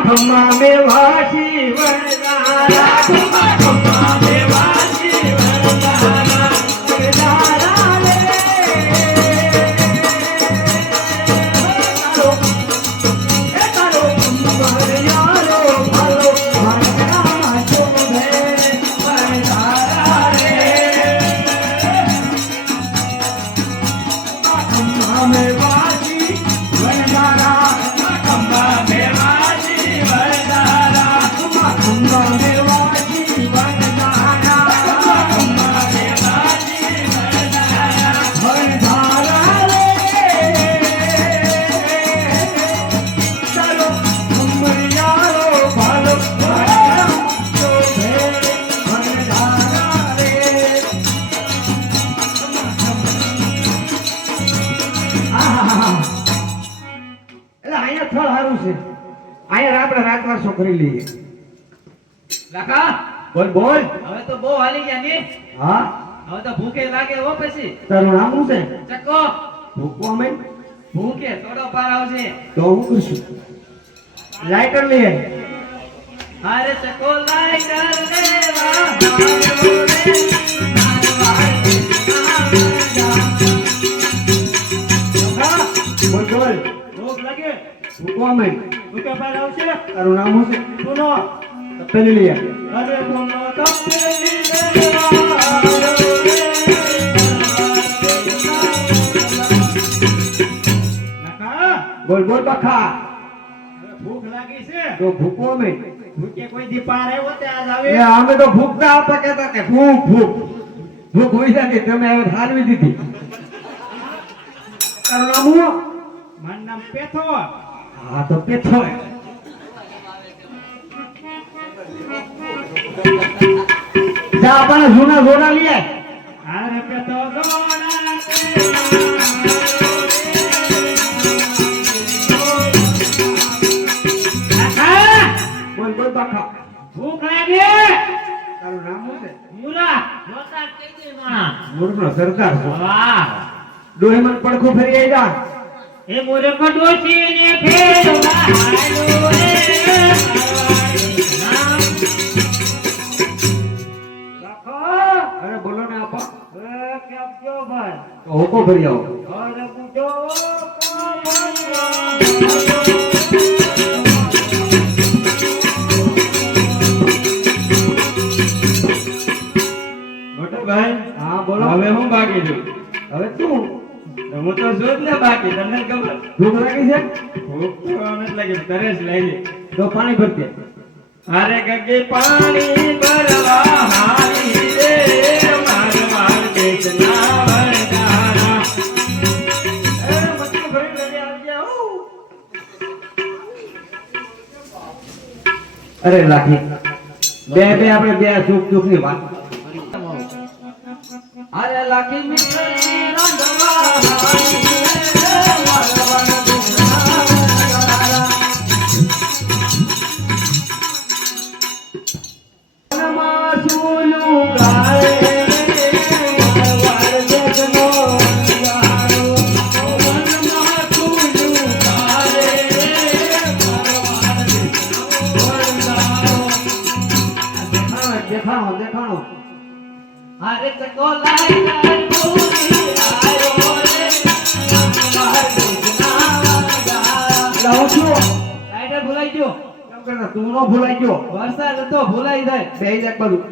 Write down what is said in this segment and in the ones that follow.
ખમ્મા મેવાસી વણદારા ખમ્મા મેવાસી વણદારા વણદારા રે તારો ખમ્મરિયારો ભાલો વણદારા શોભે વણદારા રે ખમ્મા મેવાસી વણદારા રાતવાસો કરી લઈએ કાકા બોલ બોલ હવે તો બહુ હાલી ગયા ને હા હવે તો ભૂખે લાગે હો પછી તારું નામ શું છે ચકો ભૂખો અમે ભૂખે થોડો પાર આવશે તો હું કરશું લાઈટર લઈએ અરે ચકો લાઈટર લેવા બોલ બોલ ભૂખ લાગે ભૂખો અમે ભૂખે પાર આવશે તારું નામ શું છે સુનો તપેલી લઈએ અરે સુનો તપેલી લેવા બોલ બોલ બખા ભૂખ લાગી છે તો ભૂખો અમે ભૂખે કોઈ દી પાર આવ્યો તે આજ આવે એ અમે તો ભૂખતા આપા કહેતા કે ભૂખ ભૂખ ભૂખ હોય છે તમે હવે હાલવી દીધી તારું નામ શું મારું નામ પેથો હા તો પેથો જા આપણે જૂના જોડા લઈએ અરે પેથો બોલ બોલ બખા ભૂખ લાગે તારું નામ શું છે મુરા જોતા કઈ દે માં મૂળનો સરદાર છો વાહ ડોહીમન પડખું ફરી આવી જા એ મોરે કડોસી ને ફેરવા હાલો રે અરે બોલો ને આપા કેમ છો ભાઈ તો હોકો ભરી આવો અરે પૂછો મોટો ભાઈ હા બોલો હવે હું બાકી છું હવે તું હું તો છું જ ને બાકી તમને ખબર ભૂખ લાગી છે ભૂખ તો નથી લાગી તરસ લાગી તો પાણી ભરતે અરે ગગે પાણી ભરવા હાલી રે માર માર બેચના વરદારા અરે મચ્છુ ભરી લઈ આવજે અરે લાખી બે આપણે બે સુખ ની વાત અરે લાખી મિત્રની રંગવા હાલી રે મારવાન દુખના નમાસુલું ગાય મારવાડ જગનો ગાયો નમાસુલું ગાય મારવાડ જગનો દેખાણો અરે ચકો લાઈટર પૂરી આયો રે માર દુખના લાવું છું લાઈટર ભૂલાઈ ગયો કેમ કરતા તું નો ભૂલાઈ ગયો વરસાદ હતો ભૂલાઈ જાય બે જ બધું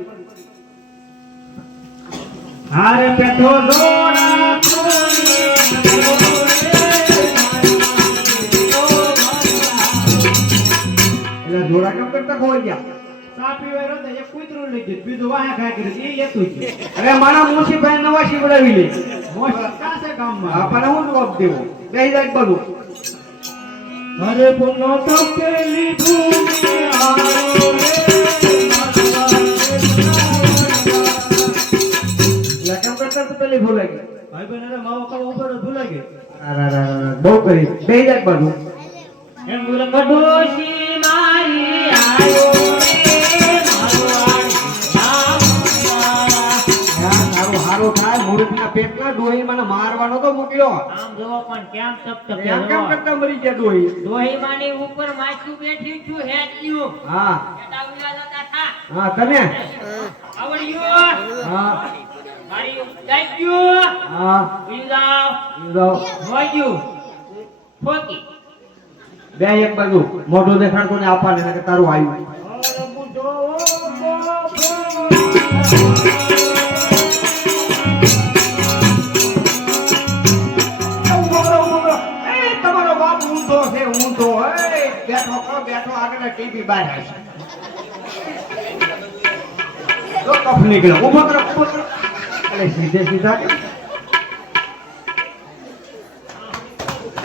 અરે પેથો દોડા પૂરી એટલે જોડા કેમ કરતા ખોઈ ગયા સાપી વાળો તો એક કૂતરું લઈ ગયું બીજું વાહ ખાઈ કર્યું એ એતું છે અરે મારા મોસીભાઈ નવા શીવડાવી લે મોસ્ટ કાસે ગામમાં આપણને હું જવાબ દેવો બે જ બધું અરે પુનો તો પેલી ભૂમિ આયો રે કેમ કરતા તો પેલી ભૂલાઈ ગઈ ભાઈ બહેન અરે માવો ખાવા ઉપર ભૂલાઈ ગઈ બહુ કરી બે જ બધું એમ બોલે કડોશી મારી આયો રે મારવાડ નામ સારું સારું થાય મૂર્ખના પેટના ડોહી મને મારવાનો તો મોકલ્યો. આમ જોવો પણ કેમ તપ એમ કેમ કરતા મરી ગયા ડોહી? દોહી માની ઉપર માછું બેઠી છું હેડ્યું હા એટા ઉલા જતા થા હા તને આવડ્યું હા મારી દાગ્યું હા ઉલાવ જો વાગ્યું ફોકી બે એક બાજુ મોઢું દેખાડતો ને આપવાને નકર તારું આવ્યું. એ તમારો બાપ ઊંધો છે ઊંધો. એ બેઠો કરો બેઠો આગળ ટીવી બહાર હશે. તો કફ નીકળ્યો. ઊભો કરો ઊભો કરો. અરે સીધે સીધા કે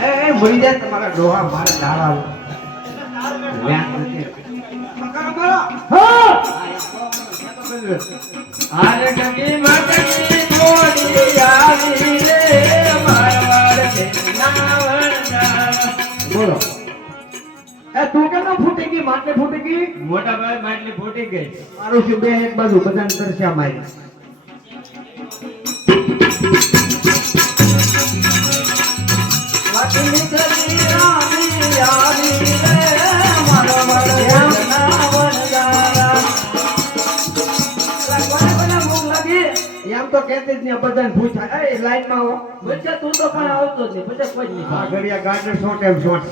એ મરી જાય તમારા ડોહા મારે દાડા વ્યાસ નથી. મકાનો મારો. હા આરે ગંગી માતની થોડી આવી રે મારવાડ છે નાવણના. બોલો. એ તું કેમ ન ફૂટી ગઈ? માટલી ફૂટી ગઈ? મોટા ભાઈ માટલી ફૂટી ગઈ. મારું શું બે એક બાજુ બધાને તરસ્યા મારી. વાટલી કરી રામી આવી રે મારવાડ છે નાવણના. કોને કોને ભૂખ લાગી? એમ તો કહેતી જ નહીં બધાને પૂછા. એ લાઈનમાં આવો. બચ્ચા તું તો પણ આવતો જ નહીં પછી કોઈ જ નહીં આ ઘડિયા ગાર્ડન શોટ એમ શોટ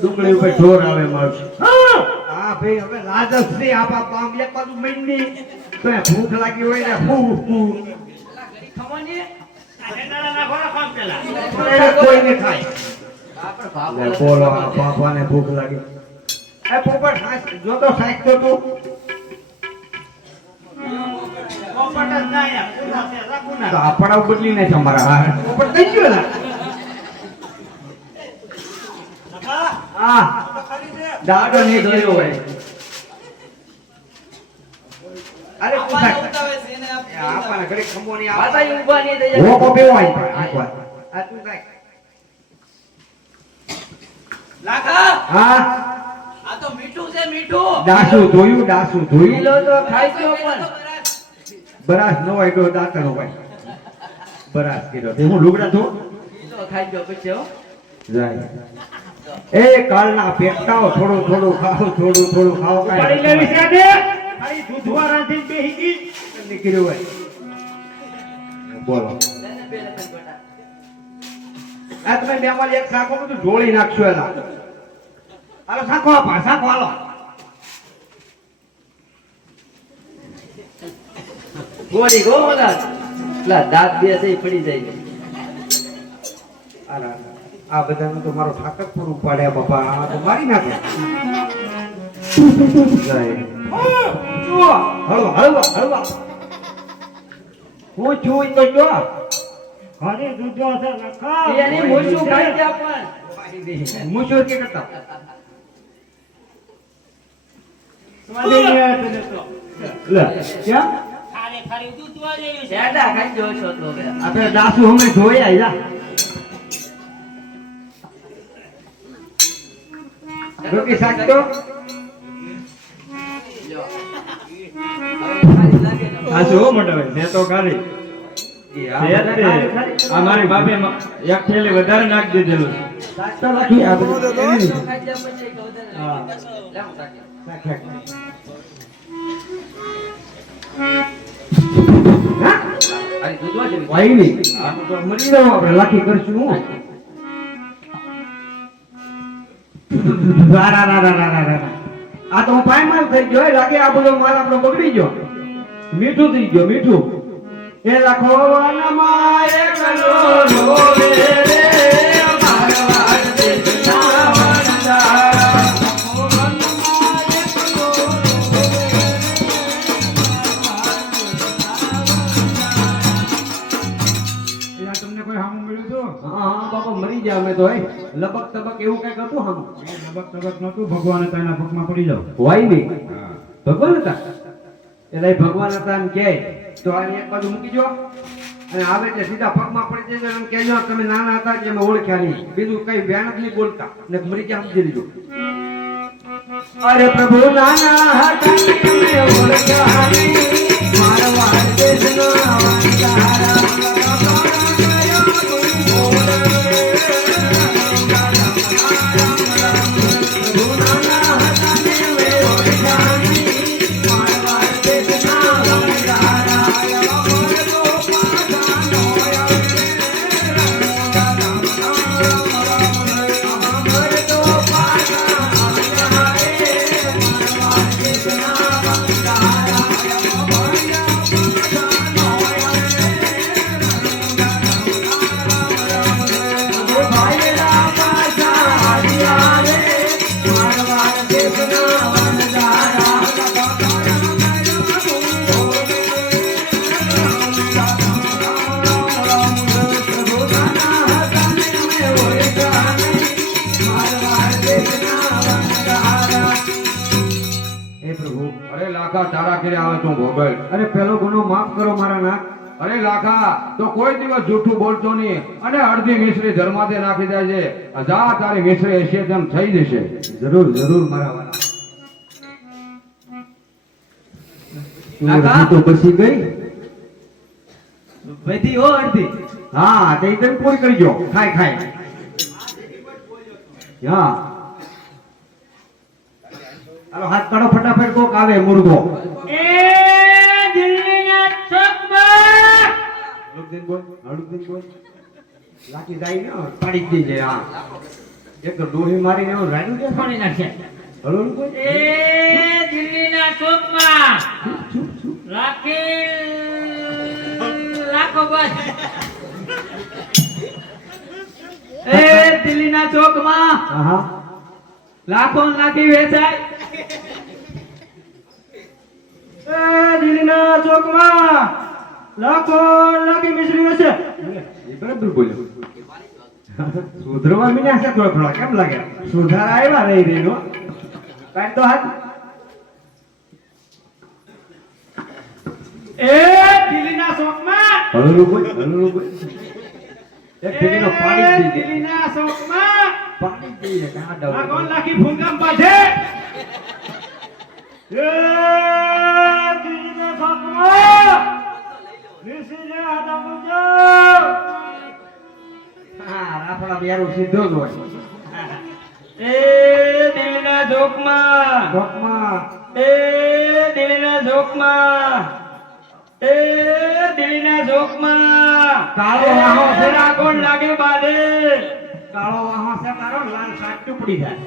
ડુંગળી ઉપર ઢોર આવે મારું. હા ભાઈ હવે રાજશ્રી આપા પામ એક બાજુ મંડી તો એ ભૂખ લાગી હોય ને ફૂ ફૂ ખમોની આ નાખો કામ પેલા એને કોઈ ને ખાય. લે બોલો આ બાપાને ભૂખ લાગી. એ પોપટ હાસ જો તો સાઈક તો તું પોપટ જ ના આયા કુના છે રાખુના તો આપણા બદલી ને તમારા હા પોપટ થઈ ગયો ને. હા દાડો નહીં ધોયો હોય. અરે પૂછા આપણા ઘરે ખંભો નહીં બાબા આવે. ઊભા નહીં થઈ વો કો બેવો આઈ એકવાર. આ તું કાઈ લાખા હા આ તો મીઠું છે મીઠું ડાસુ ધોયું ડાસુ ધોયું. કિલો તો ખાઈ ગયો પણ બરાસ નો હોય તો દાંતર હોય. બરાસ કીધો તે હું લુગડા ધો કિલો ખાઈ ગયો પછી હો જાય. એ કાલના પેટાઓ થોડું થોડું ખાઓ થોડું થોડું ખાઓ પડી લેવી છે ને ખાલી દૂધવા રાંધી બેહી ગઈ નીકળ્યું હોય. બોલો આ તમે બે માં એક સાકો બધું ઢોળી નાખશો એલા. હાલો સાકો આપા સાકો હાલો. ગોળી ગોળા લા દાંત બે છે ઈ પડી જાય અરે આ બધાનું તો મારો થાકત પૂરું પાડે બાપા. આ તો મારી નાખે. જાય. હળવા હળવા હળવા. હું છું ઈ તો જો. ઘરે દૂધો છે નખા. એની મોચું ખાઈ ગયા પણ મુશોર કે કરતા. સ્વાદે નહીં આવે તને તો. લે ક્યાં ખાલી ખાલી દૂધવા જેવી છે આડા ખાઈ ગયો છો તો આપણે દાસુ હમે ધોઈ આઈ જા. રોટી શાક તો આ જો મોટા ભાઈ મેં તો ખાલી આ મારી બાપે એક થેલી વધારે નાખી દીધેલું છે. શાક તો રાખી આ બધું. ખાઈ ગયા પછી કહું હા. લેમ સાકી હા? અરે દૂધવા જેવી વાઈ નહીં. આ તો મરી જાવ આપણે લાઠી કરશું હું. રા રા રા રા રા રા. આ તો હું પાયમાલ થઈ ગયો. એ લાગે આ બધો માલ આપણો બગડી ગયો. મીઠું થઈ ગયો મીઠું. એ લખો વનમાં એકલો રોવે રે મારવાડ દેશના વનદારા. લખો વનમાં એકલો રોવે રે એલા તમને કોઈ હામું મળ્યું હતું? હા હા બાપા મરી ગયા અમે તો લબક તબક એવું કઈક હતું હમ નબક તબક નહોતું. ભગવાન હતા એના પગમાં પડી જાવ. હોય નહીં ભગવાન હતા એટલે એ ભગવાન હતા એમ કહે તો આ એક બાજુ મૂકી જો અને આવે એટલે સીધા પગમાં પડી જજો એમ કહેજો તમે નાના હતા કે અમે ઓળખ્યા નહીં બીજું કઈ વ્યાણ જ નહીં બોલતા ને મરી ગયા સમજી લીધું. અરે પ્રભુ નાના હતા ને ઓળખ્યા નહીં. મારવા દેશના વાંધારા પ્રભુ નાના હતા ને ઓળખ્યા નહીં. મારવા દેશના વાંધારા અરે લાખા તારા ઘરે આવે તું ભોગલ. અરે પેલો ગુનો માફ કરો મારા નાથ. અરે લાખા તો કોઈ દિવસ જૂઠું બોલતો નહીં અને અડધી મિશ્રી ધર્માદે નાખી જાય છે. જા તારી મિશ્રી હશે તેમ થઈ જશે. જરૂર જરૂર મારા વાલા. કાકા? તું તો બસી ગઈ. બધી હો અડધી. હા તે તને પૂરી કરજો. ખાય ખાય. હા હાલો હાથ કાઢો ફટાફટ. કોક આવે મુર્ગો. એ દિલ્હીના ચોકમાં હળુદીન બોલ હળુદીન બોલ. લાઠી જાય ને પાડી જ દેજે. હા એક તો ડોહી મારીને આવું રાડ્યું છે. પાણી નાખે. હળુદ બોલ. એ દિલ્હીના ચોકમાં લાખો બસ. એ દિલ્હીના ચોકમાં હા હા લાખો ને લાખી વેચાય. એ દિલ્હીના ચોકમાં લાખો લાખી મિશ્રી હશે. એ બરાબર બોલ્યો. સુધરવા મીના છે થોડા થોડા. કેમ લાગે? સુધારા આવ્યા રહી રહી નો. કાઢ તો હાથ. એ દિલ્હીના ચોકમાં હળું બોલ હળું બોલ. એક ઠીકીનો પાડી જ દીધે. દિલ્હીના ચોકમાં પાડી જ દીધે. કાં ડબલ. લાખો ને લાખી ભૂંગામ પાછે. એ દિલ્હીના ચોકમાં મિશ્રીને આદા મુજો. હા રાફડા બેરું સીધો જ હોય. એ દિલ્હીના ચોકમાં ચોકમાં એ દિલ્હીના ચોકમાં એ દિલ્હીના ચોકમાં કાળો વાહો છે. લાખો ને લાખી બાંધે. કાળો વાહો છે તારો લાલ શાક ટુકડી જાય.